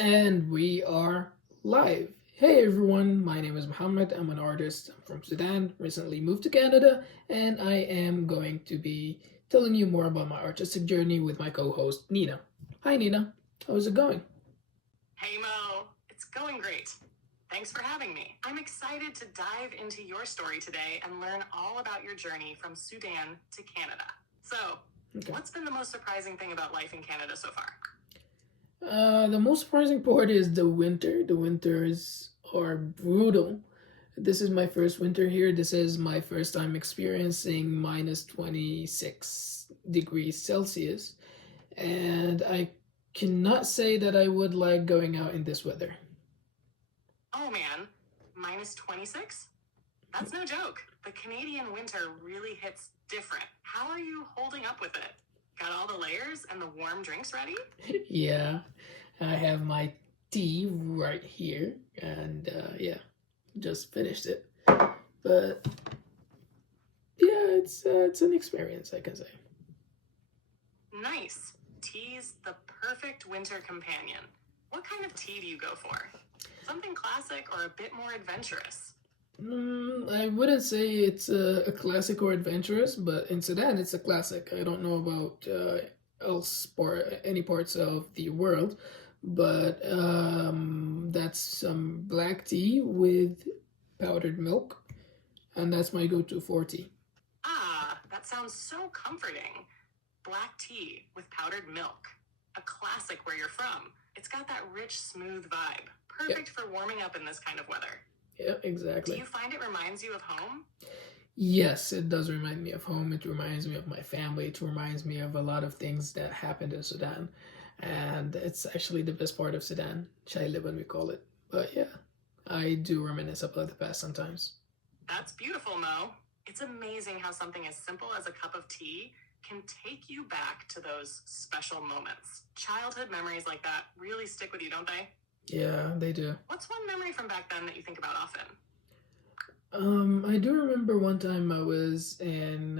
And we are live. Hey everyone, my name is Mohammed. I'm an artist. I'm from Sudan, recently moved to Canada, and I am going to be telling you more about my artistic journey with my co host, Nina. Hi, Nina. How's it going? Hey Mo, it's going great. Thanks for having me. I'm excited to dive into your story today and learn all about your journey from Sudan to Canada. So, Okay. what's been the most surprising thing about life in Canada so far? The most surprising part is the winter. The winters are brutal. This is my first winter here. This is my first time experiencing minus 26 degrees Celsius. And I cannot say that I would like going out in this weather. Oh man, minus 26? That's no joke. The Canadian winter really hits different. How are you holding up with it? Got all the layers and the warm drinks ready? Yeah, I have my tea right here, and yeah, just finished it. But yeah, it's an experience, I can say. Nice. Tea's the perfect winter companion. What kind of tea do you go for? Something classic or a bit more adventurous? I wouldn't say it's a classic or adventurous, but in Sudan it's a classic. I don't know about else any parts of the world, but that's some black tea with powdered milk, and that's my go-to for tea. Ah, that sounds so comforting. Black tea with powdered milk. A classic where you're from. It's got that rich, smooth vibe. Perfect for warming up in this kind of weather. Yeah, exactly. Do you find it reminds you of home? Yes, it does remind me of home. It reminds me of my family. It reminds me of a lot of things that happened in Sudan. And it's actually the best part of Sudan. Chai Liban, we call it. But yeah, I do reminisce about the past sometimes. That's beautiful, Mo. It's amazing how something as simple as a cup of tea can take you back to those special moments. Childhood memories like that really stick with you, don't they? Yeah, they do. What's one memory from back then that you think about often? I do remember one time I was in.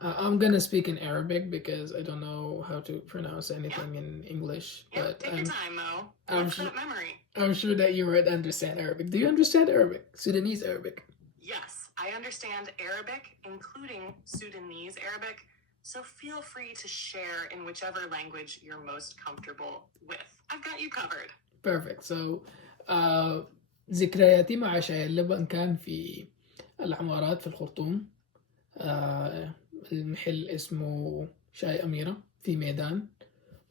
I'm gonna speak in Arabic because I don't know how to pronounce anything in English. Yep, But take your time, Mo. I'm What's sure, that memory? I'm sure that you would understand Arabic. Do you understand Arabic? Sudanese Arabic? Yes, I understand Arabic, including Sudanese Arabic. So feel free to share in whichever language you're most comfortable with. I've got you covered. Perfect. So, ذكرياتي مع شاي اللبن كان في العمارات في الخرطوم. المحل اسمه شاي أميرة في ميدان،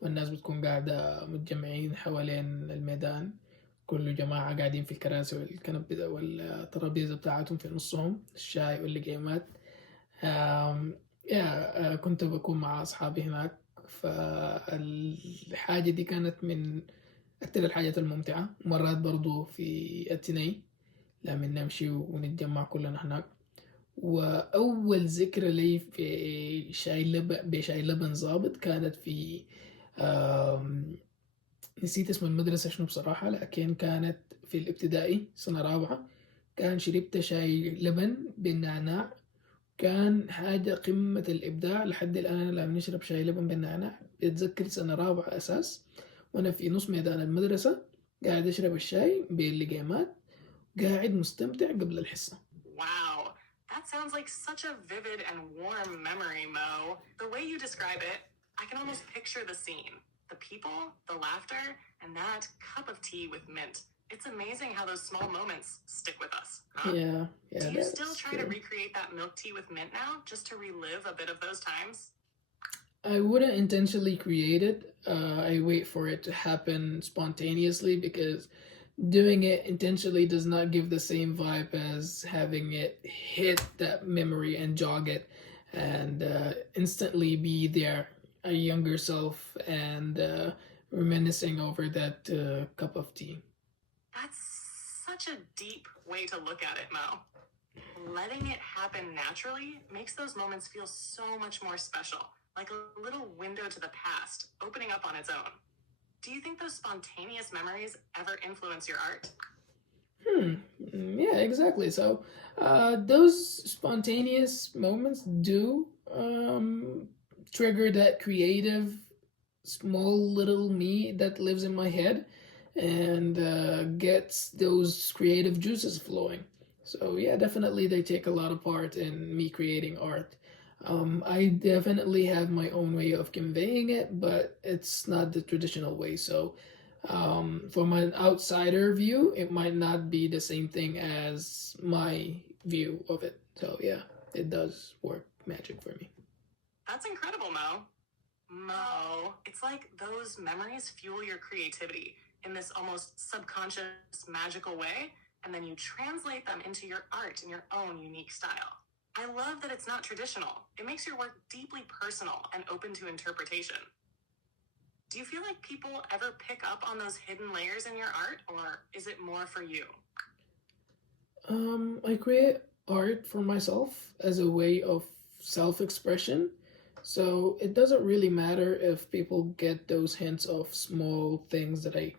والناس بتكون قاعدة متجمعين حوالين الميدان، كل جماعة قاعدين في الكراسي والكنب والترابيزة بتاعتهم في نصهم الشاي واللقيمات. يا كنت بكون مع أصحابي هناك، فالحاجة دي كانت من أكتر الحاجات الممتعة. مرات برضو في التنين لما نمشي ونتجمع كلنا هناك. وأول ذكرى لي في شاي لبن بشاي لبن ظابط كانت في نسيت اسم المدرسة شنو بصراحة، لكن كانت في الابتدائي سنة رابعة. كان شربت شاي لبن بالنعناع، كان حاجة قمة الإبداع. لحد الآن لما نشرب شاي لبن بالنعناع بتذكر سنة رابعة أساس، وأنا في نص ميدان المدرسة قاعد أشرب الشاي باللقيمات، قاعد مستمتع قبل الحصة. Wow, that sounds like such a vivid and warm memory, Mo. The way you describe it, I can almost picture the scene. The people, the laughter, and that cup of tea with mint. It's amazing how those small moments stick with us. Huh? Yeah, Do you still try to recreate that milk tea with mint now, just to relive a bit of those times? I wouldn't intentionally create it. I wait for it to happen spontaneously because doing it intentionally does not give the same vibe as having it hit that memory and jog it and instantly be there, a younger self, and reminiscing over that cup of tea. That's such a deep way to look at it, Mo. Letting it happen naturally makes those moments feel so much more special, like a little window to the past, opening up on its own. Do you think those spontaneous memories ever influence your art? Yeah, exactly. So, those spontaneous moments do trigger that creative small little me that lives in my head and gets those creative juices flowing. So yeah, definitely they take a lot of part in me creating art. I definitely have my own way of conveying it, but it's not the traditional way. So from an outsider view, it might not be the same thing as my view of it. So yeah, it does work magic for me. That's incredible, Mo. Mo, it's like those memories fuel your creativity in this almost subconscious, magical way, and then you translate them into your art in your own unique style. I love that it's not traditional. It makes your work deeply personal and open to interpretation. Do you feel like people ever pick up on those hidden layers in your art, or is it more for you? I create art for myself as a way of self expression. So it doesn't really matter if people get those hints of small things that I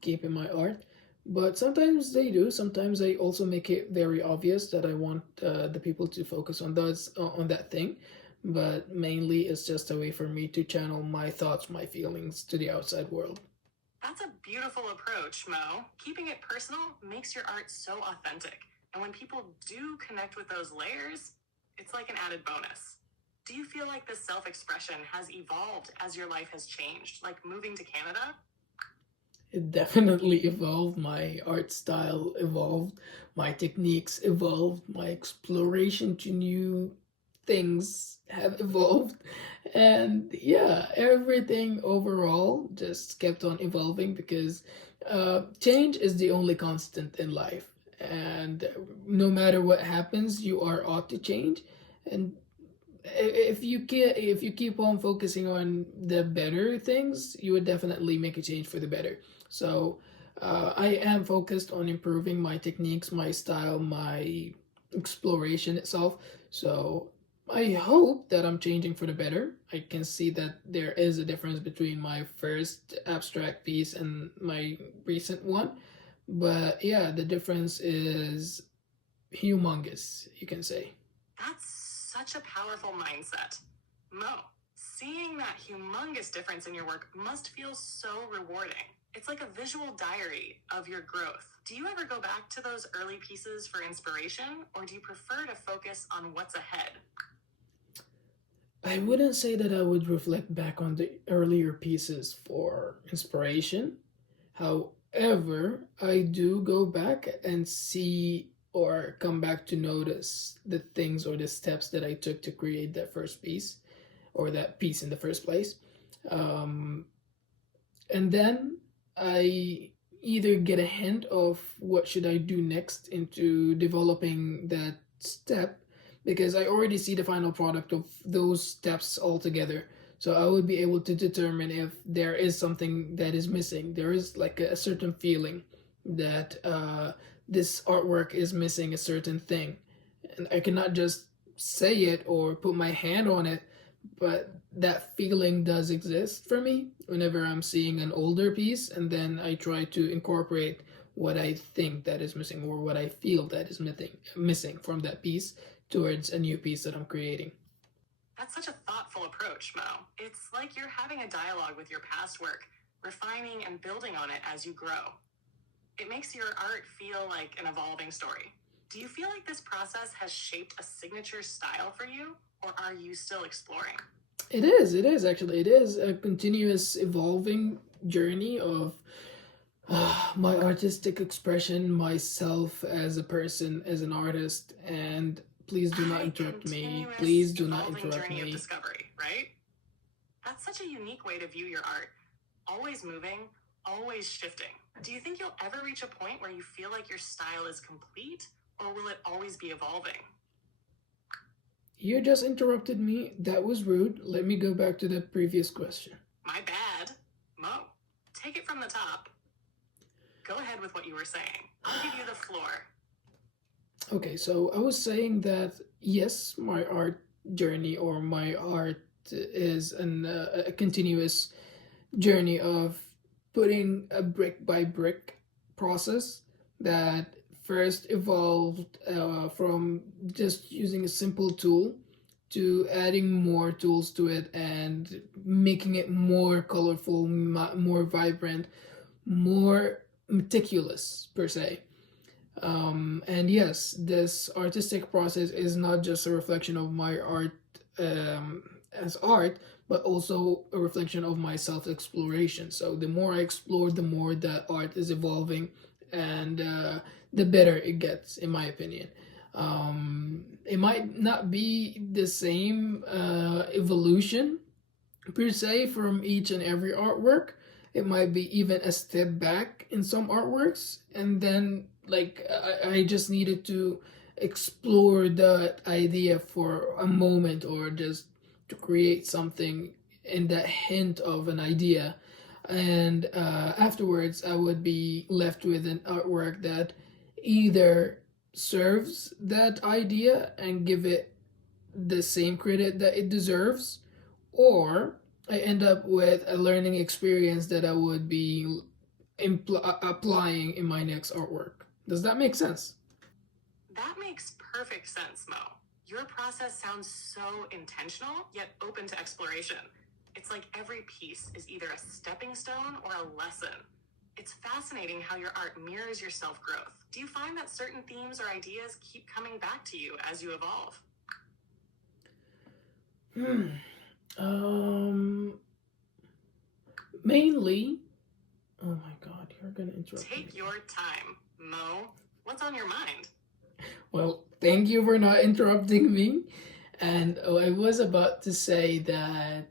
keep in my art. But sometimes they do. Sometimes I also make it very obvious that I want the people to focus on on that thing. But mainly, it's just a way for me to channel my thoughts, my feelings to the outside world. That's a beautiful approach, Mo. Keeping it personal makes your art so authentic. And when people do connect with those layers, it's like an added bonus. Do you feel like this self expression has evolved as your life has changed, like moving to Canada? It definitely evolved. My art style evolved, my techniques evolved, my exploration to new things have evolved. And yeah, everything overall just kept on evolving because change is the only constant in life. And no matter what happens, you are ought to change. And if you keep on focusing on the better things, you would definitely make a change for the better. So I am focused on improving my techniques, my style, my exploration itself. So I hope that I'm changing for the better. I can see that there is a difference between my first abstract piece and my recent one. But yeah, the difference is humongous, you can say. That's such a powerful mindset. Mo, seeing that humongous difference in your work must feel so rewarding. It's like a visual diary of your growth. Do you ever go back to those early pieces for inspiration, or do you prefer to focus on what's ahead? I wouldn't say that I would reflect back on the earlier pieces for inspiration. However, I do go back and see or come back to notice the things or the steps that I took to create that first piece or that piece in the first place. Um, and then I either get a hint of what should I do next into developing that step because I already see the final product of those steps all together. So I would be able to determine if there is something that is missing. There is like a certain feeling that this artwork is missing a certain thing, and I cannot just say it or put my hand on it, but that feeling does exist for me whenever I'm seeing an older piece, and then I try to incorporate what I think that is missing or what I feel that is missing from that piece towards a new piece that I'm creating. That's such a thoughtful approach, Mo. It's like you're having a dialogue with your past work, refining and building on it as you grow. It makes your art feel like an evolving story. Do you feel like this process has shaped a signature style for you, or are you still exploring? It is actually. It is a continuous evolving journey of my artistic expression, myself as a person, as an artist, and please do not A interrupt me. continuous, Please do not evolving interrupt journey of me. discovery, right? That's such a unique way to view your art. Always moving, always shifting. Do you think you'll ever reach a point where you feel like your style is complete, or will it always be evolving? You just interrupted me. That was rude. Let me go back to the previous question. My bad. Mo, take it from the top. Go ahead with what you were saying. I'll give you the floor. Okay, so I was saying that yes, my art journey or my art is a continuous journey of putting a brick by brick process that first evolved from just using a simple tool to adding more tools to it and making it more colorful, more vibrant, more meticulous per se. And yes, this artistic process is not just a reflection of my art as art, but also a reflection of my self exploration. So the more I explore, the more that art is evolving, and the better it gets, in my opinion. It might not be the same evolution per se from each and every artwork. It might be even a step back in some artworks, and then like I just needed to explore that idea for a moment, or just to create something in that hint of an idea, and afterwards I would be left with an artwork that either serves that idea and give it the same credit that it deserves, or I end up with a learning experience that I would be applying in my next artwork. Does that make sense? That makes perfect sense, Mo. Your process sounds so intentional, yet open to exploration. It's like every piece is either a stepping stone or a lesson. It's fascinating how your art mirrors your self growth. Do you find that certain themes or ideas keep coming back to you as you evolve? Hmm. Um. Mainly. Oh my God, you're gonna interrupt me. Take your time, Mo. What's on your mind? Well, thank you for not interrupting me. And I was about to say that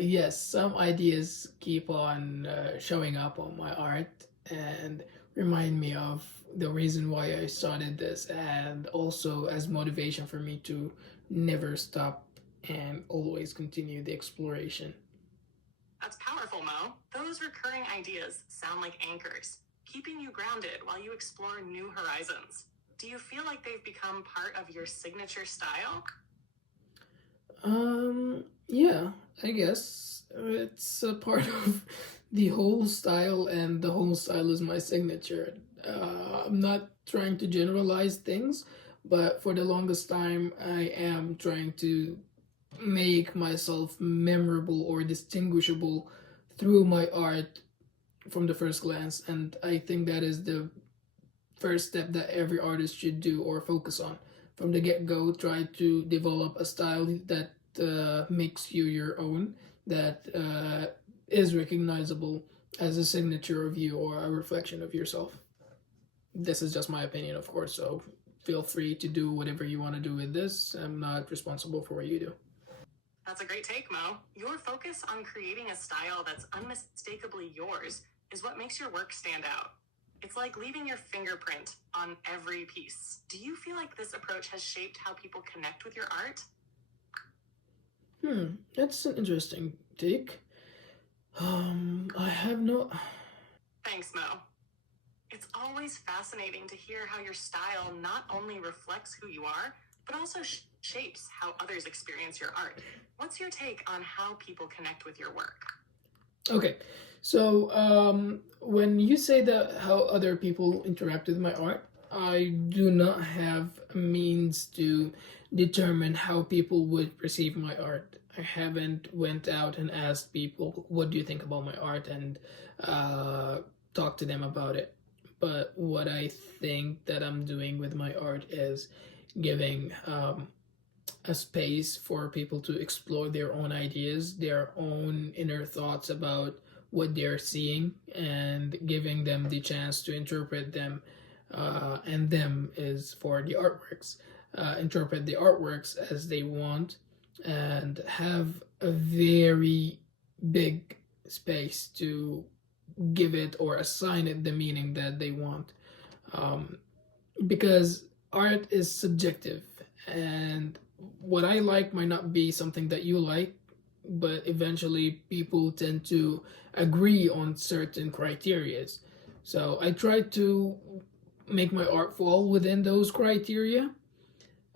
yes, some ideas keep on showing up on my art and remind me of the reason why I started this, and also as motivation for me to never stop and always continue the exploration. That's powerful, Mo. Those recurring ideas sound like anchors, keeping you grounded while you explore new horizons. Do you feel like they've become part of your signature style? Yeah, I guess it's a part of the whole style, and the whole style is my signature. I'm not trying to generalize things, but for the longest time, I am trying to make myself memorable or distinguishable through my art from the first glance, and I think that is the first step that every artist should do or focus on from the get go. Try to develop a style that makes you your own, that is recognizable as a signature of you or a reflection of yourself. This is just my opinion, of course, so feel free to do whatever you want to do with this. I'm not responsible for what you do. That's a great take, Mo. Your focus on creating a style that's unmistakably yours is what makes your work stand out. It's like leaving your fingerprint on every piece. Do you feel like this approach has shaped how people connect with your art? That's an interesting take. I have no. Thanks, Mo. It's always fascinating to hear how your style not only reflects who you are, but also shapes how others experience your art. What's your take on how people connect with your work? Okay, so when you say that how other people interact with my art, I do not have a means to determine how people would perceive my art. I haven't went out and asked people, what do you think about my art, and uh, talk to them about it. But what I think that I'm doing with my art is giving a space for people to explore their own ideas, their own inner thoughts about what they're seeing, and giving them the chance to interpret them. And them is for the artworks. Interpret the artworks as they want, and have a very big space to give it or assign it the meaning that they want. Um, because art is subjective, and what I like might not be something that you like, but eventually people tend to agree on certain criterias. So I try to make my art fall within those criteria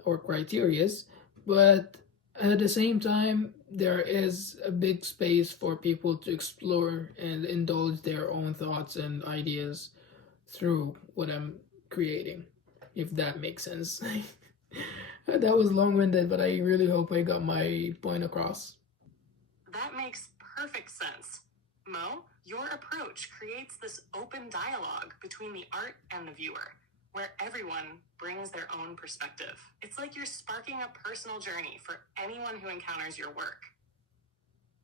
or criterias, but at the same time there is a big space for people to explore and indulge their own thoughts and ideas through what I'm creating, if that makes sense. That was long-winded, but I really hope I got my point across. That makes perfect sense. Mo, your approach creates this open dialogue between the art and the viewer, where everyone brings their own perspective. It's like you're sparking a personal journey for anyone who encounters your work.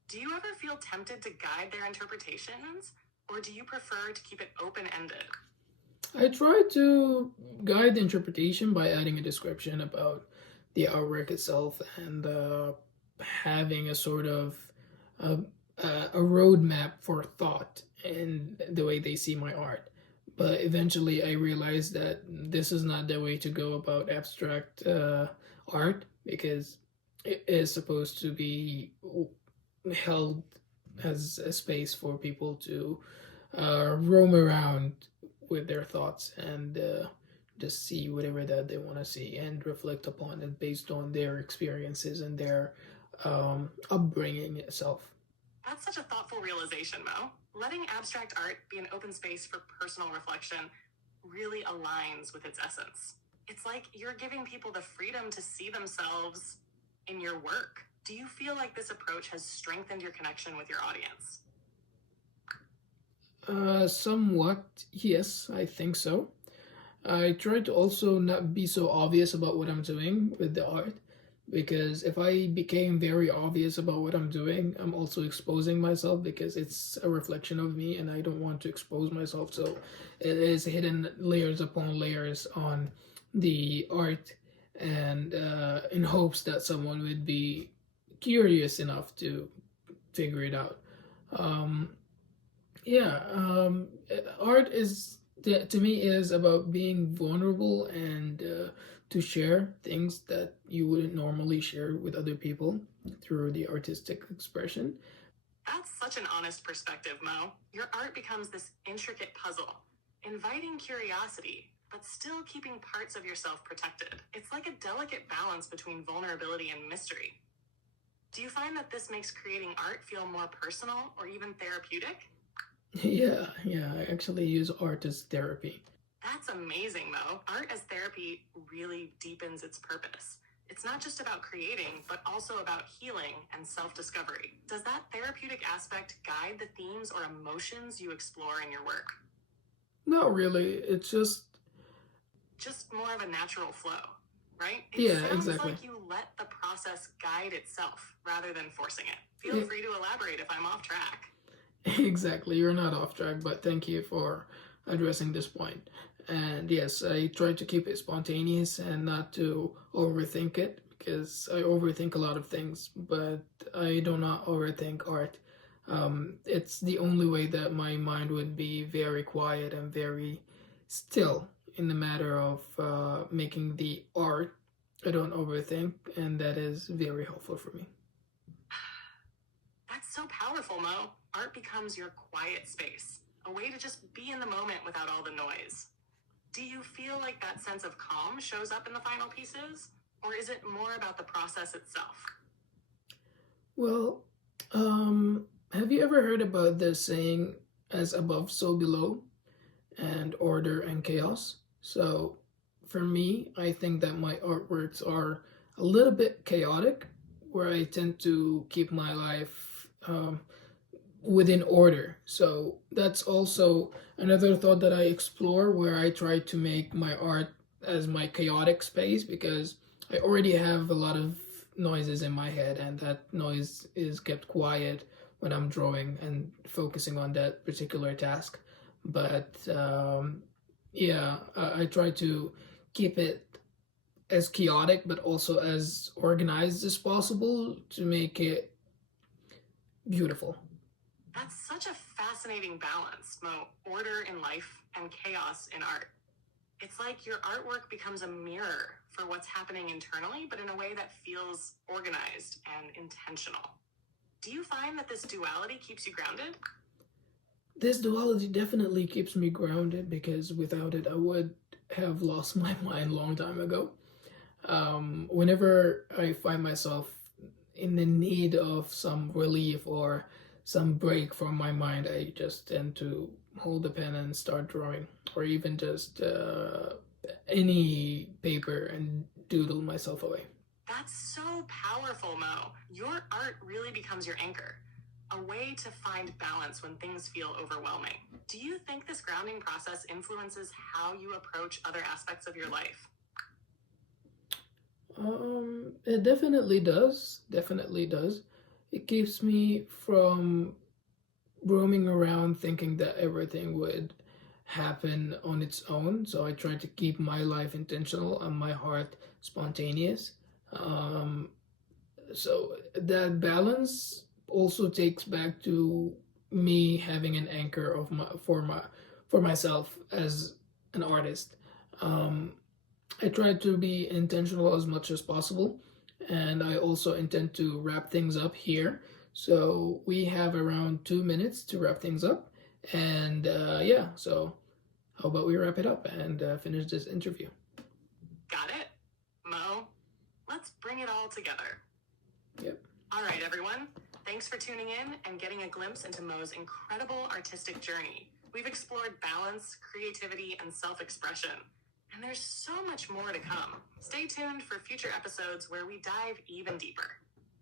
Do you ever feel tempted to guide their interpretations, or do you prefer to keep it open-ended? I try to guide the interpretation by adding a description about the artwork itself and having a sort of a, a roadmap for thought in the way they see my art. But eventually, I realized that this is not the way to go about abstract art because it is supposed to be held as a space for people to roam around with their thoughts and just see whatever that they want to see and reflect upon it based on their experiences and their upbringing itself. That's such a thoughtful realization, Mo. Letting abstract art be an open space for personal reflection really aligns with its essence. It's like you're giving people the freedom to see themselves in your work. Do you feel like this approach has strengthened your connection with your audience? Somewhat, yes, I think so. I try to also not be so obvious about what I'm doing with the art because if I became very obvious about what I'm doing, I'm also exposing myself because it's a reflection of me and I don't want to expose myself. So it is hidden layers upon layers on the art and in hopes that someone would be curious enough to figure it out. Um, yeah, art is to me is about being vulnerable and to share things that you wouldn't normally share with other people through the artistic expression. That's such an honest perspective, Mo. Your art becomes this intricate puzzle, inviting curiosity, but still keeping parts of yourself protected. It's like a delicate balance between vulnerability and mystery. Do you find that this makes creating art feel more personal or even therapeutic? Yeah, I actually use art as therapy. That's amazing, Mo. Art as therapy really deepens its purpose. It's not just about creating, but also about healing and self discovery. Does that therapeutic aspect guide the themes or emotions you explore in your work? Not really. It's Just more of a natural flow, right? It yeah, sounds exactly. like you let the process guide itself rather than forcing it. Feel Yeah, free to elaborate if I'm off track. exactly. You're not off track, but thank you for addressing this point. And yes, I try to keep it spontaneous and not to overthink it because I overthink a lot of things, but I do not overthink art. It's the only way that my mind would be very quiet and very still in the matter of making the art. I don't overthink, and that is very helpful for me. That's so powerful, Mo. Art becomes your quiet space, a way to just be in the moment without all the noise. Do you feel like that sense of calm shows up in the final pieces? Or is it more about the process itself? Well, have you ever heard about the saying, as above, so below, and order and chaos? So, for me, I think that my artworks are a little bit chaotic, where I tend to keep my life within order. So, that's also another thought that I explore, where I try to make my art as my chaotic space because I already have a lot of noises in my head, and that noise is kept quiet when I'm drawing and focusing on that particular task. But yeah, I try to keep it as chaotic but also as organized as possible to make it beautiful. That's such a fascinating balance, Mo. Order in life and chaos in art. It's like your artwork becomes a mirror for what's happening internally, but in a way that feels organized and intentional. Do you find that this duality keeps you grounded? This duality definitely keeps me grounded because without it, I would have lost my mind long time ago. Whenever I find myself in the need of some relief or some break from my mind, I just tend to hold the pen and start drawing, or even just any paper and doodle myself away. That's so powerful, Mo. Your art really becomes your anchor, a way to find balance when things feel overwhelming. Do you think this grounding process influences how you approach other aspects of your life? It definitely does. Definitely does. It keeps me from roaming around thinking that everything would happen on its own. So I try to keep my life intentional and my heart spontaneous. Um, so that balance also takes back to me having an anchor of my for myself as an artist. Um, I try to be intentional as much as possible, and I also intend to wrap things up here. So we have around 2 minutes to wrap things up, and yeah. So how about we wrap it up and finish this interview? Got it? Mo, let's bring it all together. Yep. All right, everyone. Thanks for tuning in and getting a glimpse into Mo's incredible artistic journey. We've explored balance, creativity, and self-expression. And there's so much more to come. Stay tuned for future episodes where we dive even deeper.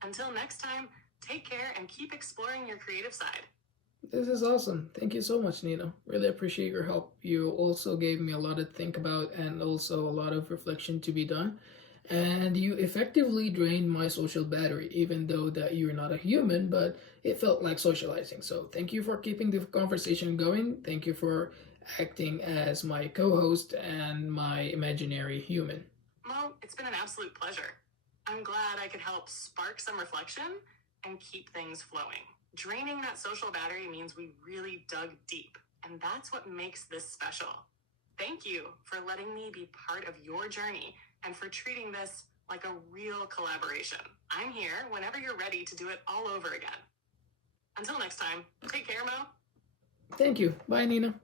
Until next time, take care and keep exploring your creative side. This is awesome. Thank you so much, Nina. Really appreciate your help. You also gave me a lot to think about and also a lot of reflection to be done. And you effectively drained my social battery, even though that you're not a human, but it felt like socializing. So thank you for keeping the conversation going. Thank you for acting as my co-host and my imaginary human. Mo, it's been an absolute pleasure. I'm glad I could help spark some reflection and keep things flowing. Draining that social battery means we really dug deep, and that's what makes this special. Thank you for letting me be part of your journey and for treating this like a real collaboration. I'm here whenever you're ready to do it all over again. Until next time, take care, Mo. Thank you. Bye, Nina.